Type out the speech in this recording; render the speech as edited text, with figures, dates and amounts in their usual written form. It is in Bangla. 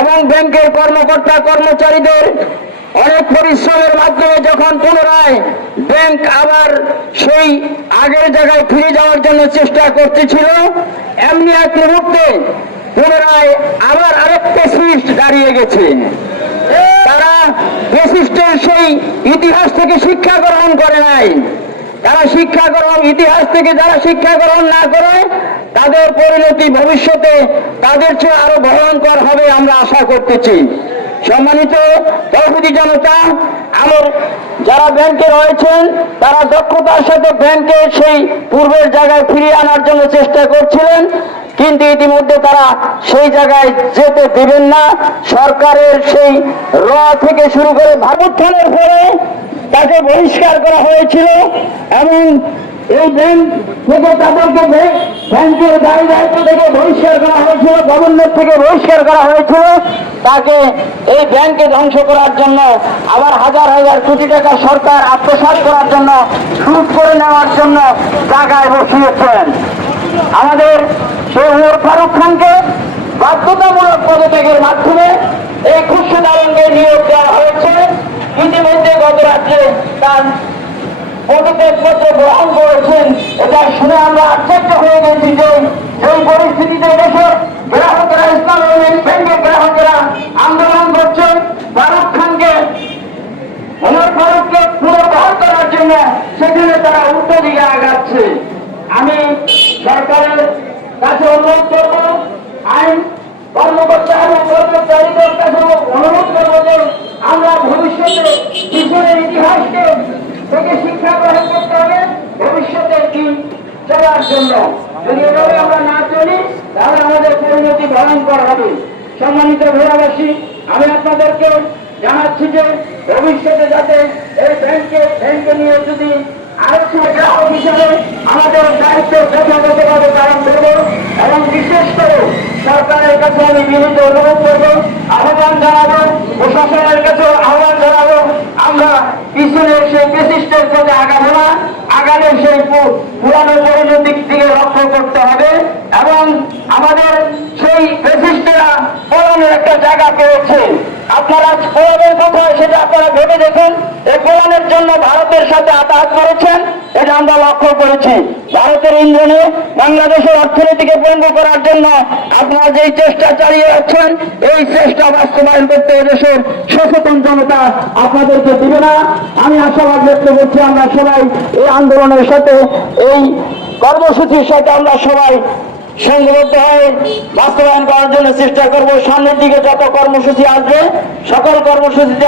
এবং ব্যাংকের কর্মকর্তা কর্মচারীদের অনেক পরিশ্রমের মাধ্যমে যখন পুনরায় ব্যাংক আবার সেই আগের জায়গায় ফিরে যাওয়ার জন্য চেষ্টা করতেছিল, এমনি এক মুহূর্তে পুনরায় আবার আরেক পেসিস্ট দাঁড়িয়ে গেছে। তারা পেসিস্টের সেই ইতিহাস থেকে শিক্ষা গ্রহণ করে নাই। তারা ইতিহাস থেকে যারা শিক্ষা গ্রহণ না করে, তাদের পরিণতি ভবিষ্যতে তাদের চেয়ে আরো ভয়ঙ্কর হবে আমরা আশা করতেছি। সম্মানিত তৌহিদি জনতা, আমার যারা ব্যাংকে রয়েছেন তারা দক্ষতার সাথে ব্যাংকে সেই পূর্বের জায়গায় ফিরিয়ে আনার জন্য চেষ্টা করছিলেন, কিন্তু ইতিমধ্যে তারা সেই জায়গায় যেতে দেবেন না। সরকারের সেই র থেকে শুরু করে ভারুত্থানের পরে তাকে বহিষ্কার করা হয়েছিল এবং এই ব্যাংক থেকে তাদেরকে ব্যাংকের দায়ী দায়িত্ব থেকে বহিষ্কার করা হয়েছিল, গভর্নর থেকে বহিষ্কার করা হয়েছিল। তাকে এই ব্যাংকে ধ্বংস করার জন্য আবার হাজার হাজার কোটি টাকা সরকার আত্মসাৎ করার জন্য, লুট করে নেওয়ার জন্য জায়গায় বসিয়েছেন। আমাদের সেই ওমর ফারুক খানকে বাধ্যতামূলক পদত্যাগের মাধ্যমে এই খুরশেদ আলমকে নিয়োগ দেওয়া হয়েছে। ইতিমধ্যে গত রাত্রে তার পদত্যাগপত্র গ্রহণ করেছেন। এটা শুনে আমরা আশ্চর্য হয়ে গেছি যে এই পরিস্থিতিতে দেশের গ্রাহকেরা, ইসলামী ব্যাংকের গ্রাহকেরা আন্দোলন করছেন ফারুক খানকে, ওমর ফারুককে পুনর্বহাল করার জন্য, সেখানে তারা উল্টো দিকে আগাচ্ছে। আমি সরকারের কাছে অনুরোধ করব, আইন কর্মকর্তা এবং কর্মচারীদের কাছে অনুরোধ করব যে আমরা ভবিষ্যতে পিছনের ইতিহাসকে থেকে শিক্ষা গ্রহণ করতে হবে ভবিষ্যতে কি চলার জন্য। যদি এভাবে আমরা না চলি তাহলে আমাদের পরিণতি ভয়ঙ্কর হবে। সম্মানিত ভূয়াবাসী, আমি আপনাদেরকে জানাচ্ছি যে ভবিষ্যতে যাতে এই ব্যাংকে নিয়ে যদি আরেকটু গ্রাহক হিসাবে আমাদের দায়িত্ব যথাযথভাবে পালন করব এবং বিশেষ করে সরকারের কাছে আমি বিনীত অনুরোধ করব, আহ্বান জানাবো, প্রশাসনের কাছে আহ্বান জানাবো, আমরা পিছনের সেই পেসিস্টের পথে আগাবো না, আগালে সেই পুরানো পরিণতির দিকে লক্ষ্য করতে হবে এবং আমাদের সেই পেসিস্টেরা পলানের একটা জায়গা পেয়েছে। আপনারা পলাবেন কোথায় সেটা আপনারা ভেবে দেখুন। এই পলানের জন্য ভারতের সাথে আঘাত করেছেন, এটা আমরা লক্ষ্য করেছি। ভারতের ইন্ধনে বাংলাদেশের অর্থনীতিকে পঙ্গু করার জন্য আপনারা যেই চেষ্টা চালিয়ে যাচ্ছেন, এই চেষ্টা বাস্তবায়ন করতে এদেশের সচেতন জনতা আপনাদেরকে দিবে না। আমি আশাবাদ ব্যক্ত করছি আমরা সবাই এই আন্দোলনের সাথে, এই কর্মসূচির সাথে আমরা সবাই সংঘবদ্ধ হয়ে বাস্তবায়ন করার জন্য চেষ্টা করব। সামনের দিকে যত কর্মসূচি আসবে সকল কর্মসূচিতে